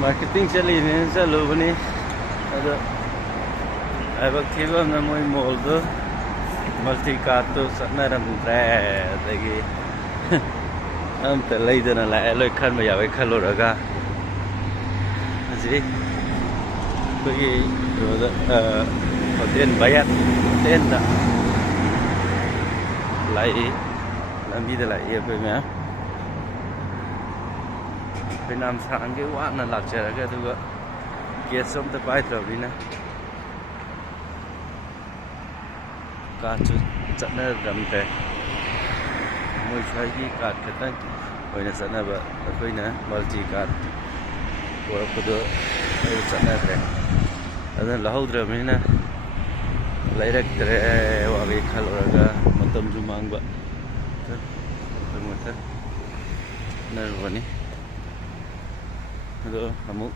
marketing chali ne chalu bani ado aibak thiba na moi mall do multi card to satna ram re dagi am ta leidana la loi khan ma yawe khalo raga ji bagi hotel bayat hotel da lai lambi da lai ye pe ma Nam sang cái quán là lạc trời cái thứ kia sống tới bay rồi đi nè cả chút trận nó đầm tè mỗi cái card cái tay rồi nó trận nó vậy rồi nè multi card của đó rồi trận nó tè đó là lâu rồi mình nè lấy được cái vào cái khăn rồi cái một tấm zoom mang vậy thôi một thôi nên rồi nè Aduh, kamu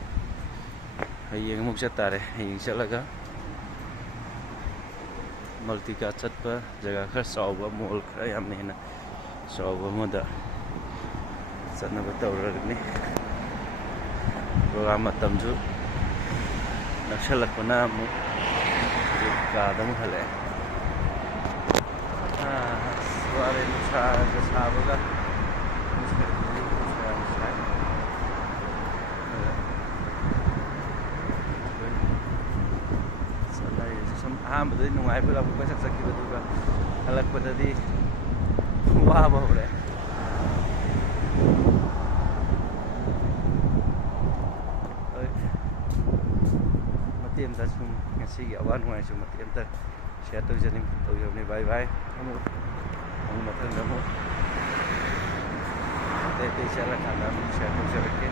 hayang mong tare hayang salaga multi ka chat pa jaga khar sawba mall khar yam ne na sawba moda sana bataw ni program matam ju naksalak ko na mo ka dam hale sware sa sabaga ahambada nungai pela ko sak sakki baduga halak padadi wa ba hore matiem ta sum ngasi gi awan ngai sum matiem ta share to jani to yoni bye bye amu mathang namu te share kana share to jani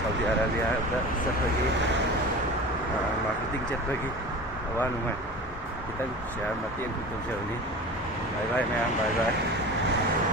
Saudi Arabia da sapagi marketing chat bagi awan ngai kita share matiem to jani bye bye man bye bye